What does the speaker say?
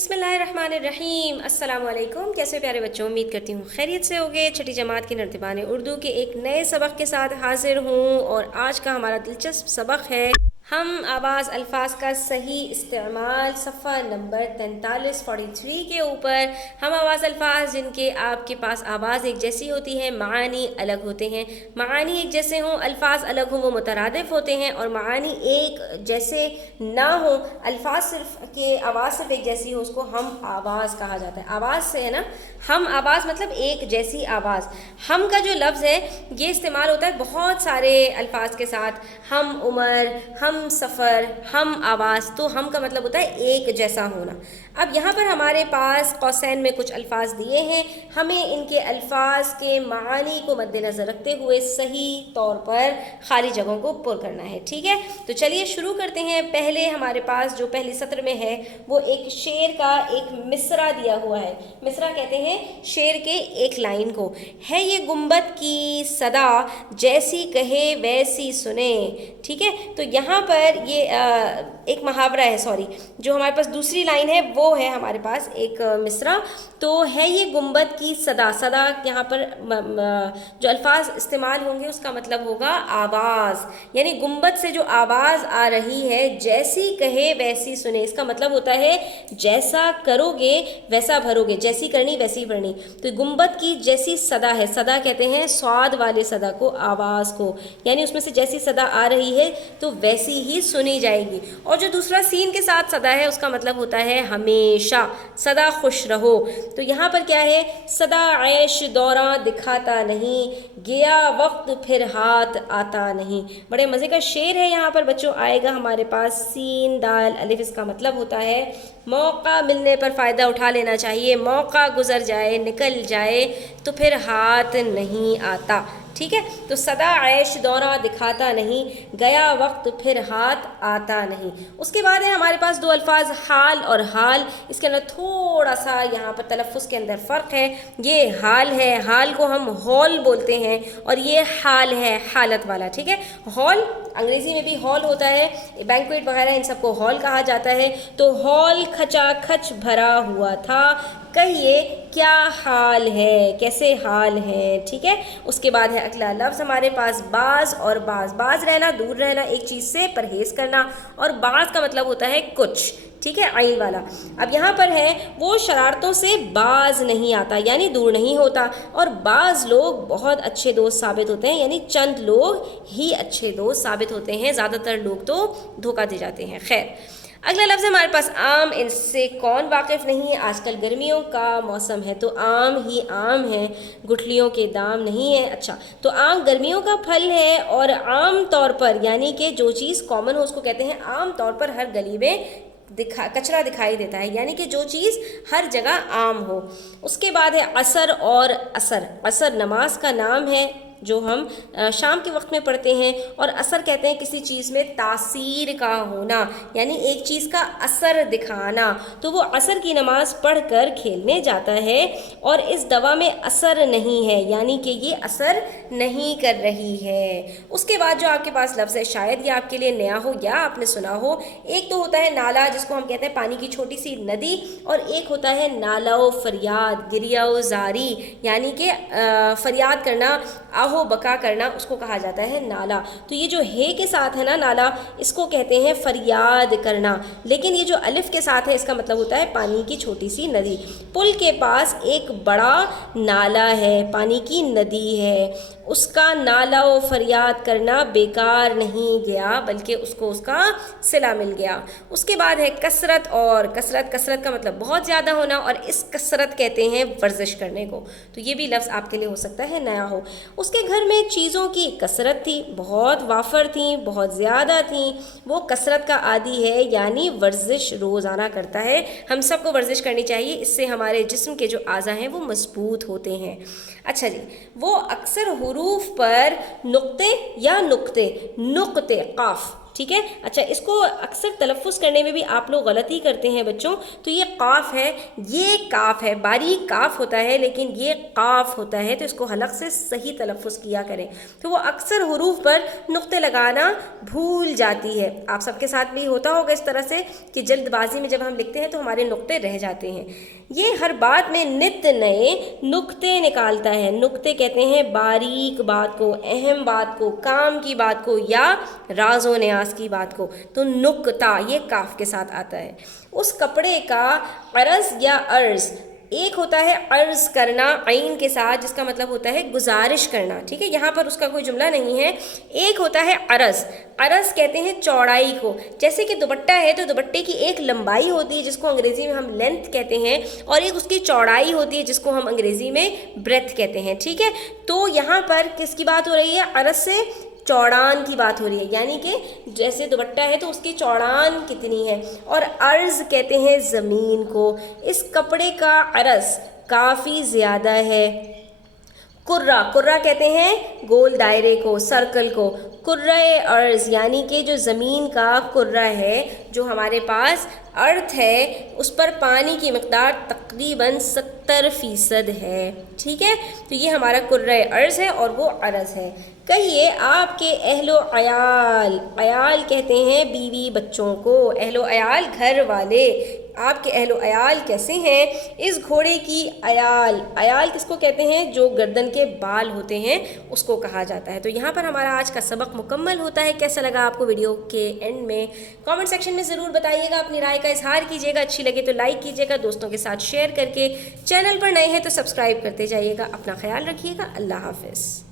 بسم اللہ الرحمن الرحیم۔ السلام علیکم، کیسے پیارے بچوں؟ امید کرتی ہوں خیریت سے ہوگے۔ چھٹی جماعت کے نردبان اردو کے ایک نئے سبق کے ساتھ حاضر ہوں، اور آج کا ہمارا دلچسپ سبق ہے ہم آواز الفاظ کا صحیح استعمال، صفحہ نمبر 43 کے اوپر۔ ہم آواز الفاظ جن کے آپ کے پاس آواز ایک جیسی ہوتی ہے، معانی الگ ہوتے ہیں۔ معانی ایک جیسے ہوں، الفاظ الگ ہوں، وہ مترادف ہوتے ہیں، اور معانی ایک جیسے نہ ہوں، الفاظ صرف کہ آواز صرف ایک جیسی ہو، اس کو ہم آواز کہا جاتا ہے۔ آواز سے ہے نا، ہم آواز مطلب ایک جیسی آواز۔ ہم کا جو لفظ ہے یہ استعمال ہوتا ہے بہت سارے الفاظ کے ساتھ، ہم عمر، ہم سفر، ہم آواز۔ تو ہم کا مطلب ہوتا ہے ایک جیسا ہونا۔ اب یہاں پر ہمارے پاس قوسین میں کچھ الفاظ دیے ہیں، ہمیں ان کے الفاظ کے معانی کو مد نظر رکھتے ہوئے صحیح طور پر خالی جگہوں کو پر کرنا ہے، ٹھیک ہے؟ تو چلیے شروع کرتے ہیں۔ پہلے ہمارے پاس جو پہلی سطر میں ہے وہ ایک شعر کا ایک مصرع دیا ہوا ہے۔ مصرع کہتے ہیں شعر کے ایک لائن کو۔ ہے یہ گنبد کی صدا جیسی کہے ویسی سنے، ٹھیک ہے؟ تو یہاں پر یہ ایک محاورہ ہے، جو ہمارے پاس دوسری لائن ہے وہ ہے ہمارے پاس ایک مصرع۔ تو ہے یہ گنبد کی صدا، صدا یہاں پر جو الفاظ استعمال ہوں گے اس کا مطلب ہوگا آواز، یعنی گنبد سے جو آواز آ رہی ہے، جیسی کہے ویسی سنے، اس کا مطلب ہوتا ہے جیسا کرو گے ویسا بھرو گے، جیسی کرنی ویسی بھرنی۔ تو گنبد کی جیسی صدا ہے، صدا کہتے ہیں صاد والے صدا کو، آواز کو، یعنی اس میں سے جیسی صدا آ رہی ہے تو ویسی ہی سنی جائے گی۔ اور جو دوسرا سین کے ساتھ صدا ہے اس کا مطلب ہوتا ہے ہمیشہ، سدا خوش رہو۔ تو یہاں پر کیا ہے؟ صدا عیش دوراں دکھاتا نہیں، گیا وقت پھر ہاتھ آتا نہیں۔ بڑے مزے کا شعر ہے، یہاں پر بچوں آئے گا ہمارے پاس سین دال الف، اس کا مطلب ہوتا ہے موقع ملنے پر فائدہ اٹھا لینا چاہیے، موقع گزر جائے نکل جائے تو پھر ہاتھ نہیں آتا، ٹھیک ہے؟ تو صدا عیش دوراں دکھاتا نہیں، گیا وقت پھر ہاتھ آتا نہیں۔ اس کے بعد ہے ہمارے پاس دو الفاظ حال اور حال، اس کے اندر تھوڑا سا یہاں پر تلفظ کے اندر فرق ہے۔ یہ حال ہے، حال کو ہم ہال بولتے ہیں، اور یہ حال ہے حالت والا، ٹھیک ہے؟ ہال انگریزی میں بھی ہال ہوتا ہے، بینکویٹ وغیرہ ان سب کو ہال کہا جاتا ہے۔ تو ہال کھچا کھچ بھرا ہوا تھا، کہیے کیا حال ہے، کیسے حال ہے، ٹھیک ہے؟ اس کے بعد ہے اگلا لفظ ہمارے پاس باز اور باز۔ باز رہنا، دور رہنا، ایک چیز سے پرہیز کرنا، اور باز کا مطلب ہوتا ہے کچھ، ٹھیک ہے؟ عین والا۔ اب یہاں پر ہے وہ شرارتوں سے باز نہیں آتا، یعنی دور نہیں ہوتا، اور بعض لوگ بہت اچھے دوست ثابت ہوتے ہیں، یعنی چند لوگ ہی اچھے دوست ثابت ہوتے ہیں، زیادہ تر لوگ تو دھوکہ دے جاتے ہیں۔ خیر، اگلا لفظ ہمارے پاس آم۔ ان سے کون واقف نہیں ہے؟ آج کل گرمیوں کا موسم ہے تو آم ہی آم ہے، گٹھلیوں کے دام نہیں ہے۔ اچھا، تو آم گرمیوں کا پھل ہے، اور عام طور پر یعنی کہ جو چیز کامن ہو اس کو کہتے ہیں عام طور پر ہر گلی میں کچرا دکھائی دیتا ہے، یعنی کہ جو چیز ہر جگہ عام ہو۔ اس کے بعد ہے عصر اور عصر۔ عصر نماز کا نام ہے جو ہم شام کے وقت میں پڑھتے ہیں، اور اثر کہتے ہیں کسی چیز میں تاثیر کا ہونا، یعنی ایک چیز کا اثر دکھانا۔ تو وہ عصر کی نماز پڑھ کر کھیلنے جاتا ہے، اور اس دوا میں اثر نہیں ہے، یعنی کہ یہ اثر نہیں کر رہی ہے۔ اس کے بعد جو آپ کے پاس لفظ ہے، شاید یہ آپ کے لیے نیا ہو یا آپ نے سنا ہو۔ ایک تو ہوتا ہے نالا، جس کو ہم کہتے ہیں پانی کی چھوٹی سی ندی، اور ایک ہوتا ہے نالا و فریاد، گریہ و زاری، یعنی کہ فریاد کرنا، آہو بکا کرنا، اس کو کہا جاتا ہے نالا۔ تو یہ جو ہے کے ساتھ ہے نا نالا، اس کو کہتے ہیں فریاد کرنا، لیکن یہ جو الف کے ساتھ ہے اس کا مطلب ہوتا ہے پانی کی چھوٹی سی ندی۔ پل کے پاس ایک بڑا نالا ہے، پانی کی ندی ہے، اس کا نالا و فریاد کرنا بیکار نہیں گیا، بلکہ اس کو اس کا صلہ مل گیا۔ اس کے بعد ہے کثرت اور کثرت۔ کثرت کا مطلب بہت زیادہ ہونا، اور اس کثرت کہتے ہیں ورزش کرنے کو۔ تو یہ بھی لفظ آپ کے لیے ہو سکتا ہے نیا ہو۔ اس کے گھر میں چیزوں کی کثرت تھی، بہت وافر تھیں، بہت زیادہ تھیں، وہ کثرت کا عادی ہے، یعنی ورزش روزانہ کرتا ہے۔ ہم سب کو ورزش کرنی چاہیے، اس سے ہمارے جسم کے جو اعضاء ہیں وہ مضبوط ہوتے ہیں۔ اچھا جی، وہ اکثر حروف پر نقطے یا نقطے، نقطے قاف، ٹھیک ہے. اچھا اس کو اکثر تلفظ کرنے میں بھی آپ لوگ غلطی کرتے ہیں بچوں. تو یہ قاف ہے, یہ کاف ہے, باریک کاف ہوتا ہے لیکن یہ قاف ہوتا ہے, تو اس کو حلق سے صحیح تلفظ کیا کریں. تو وہ اکثر حروف پر نقطے لگانا بھول جاتی ہے. آپ سب کے ساتھ بھی ہوتا ہوگا اس طرح سے کہ جلد بازی میں جب ہم لکھتے ہیں تو ہمارے نقطے رہ جاتے ہیں. یہ ہر بات میں نت نئے نقطے نکالتا ہے. نقطے کہتے ہیں باریک بات کو, اہم بات کو, کام کی بات کو یا راز و نیاز کی بات کو. تو نقطہ یہ کاف کے ساتھ آتا ہے. اس کپڑے کا عرض یا عرض, ایک ہوتا ہے عرض کرنا عین کے ساتھ جس کا مطلب ہوتا ہے گزارش کرنا, ٹھیک ہے, یہاں پر اس کا کوئی جملہ نہیں ہے. ایک ہوتا ہے عرض, عرض کہتے ہیں چوڑائی کو. جیسے کہ دوپٹہ ہے تو دوپٹے کی ایک لمبائی ہوتی ہے جس کو انگریزی میں ہم لینتھ کہتے ہیں, اور ایک اس کی چوڑائی ہوتی ہے جس کو ہم انگریزی میں بریتھ کہتے ہیں, ٹھیک ہے. تو یہاں پر کس کی بات ہو رہی ہے؟ عرض سے چوڑان کی بات ہو رہی ہے, یعنی کہ جیسے دوپٹہ ہے تو اس کی چوڑان کتنی ہے. اور عرض کہتے ہیں زمین کو. اس کپڑے کا عرض کافی زیادہ ہے. کرہ, کرہ کہتے ہیں گول دائرے کو, سرکل کو. کرہ ارض یعنی کہ جو زمین کا کرہ ہے, جو ہمارے پاس ارتھ ہے, اس پر پانی کی مقدار تقریباً 70% ہے, ٹھیک ہے. تو یہ ہمارا کرہ ارض ہے اور وہ عرض ہے. کہیے آپ کے اہل و عیال, عیال کہتے ہیں بیوی بچوں کو, اہل و عیال گھر والے, آپ کے اہل و عیال کیسے ہیں؟ اس گھوڑے کی عیال, عیال کس کو کہتے ہیں؟ جو گردن کے بال ہوتے ہیں اس کو کہا جاتا ہے. تو یہاں پر ہمارا آج کا سبق مکمل ہوتا ہے. کیسا لگا آپ کو ویڈیو کے اینڈ میں کامنٹ سیکشن میں ضرور بتائیے گا, اپنی رائے کا اظہار کیجیے گا. اچھی لگے تو لائک کیجیے گا, دوستوں کے ساتھ شیئر کر کے. چینل پر نئے ہیں تو سبسکرائب کرتے جائیے گا. اپنا خیال رکھیے گا. اللہ حافظ.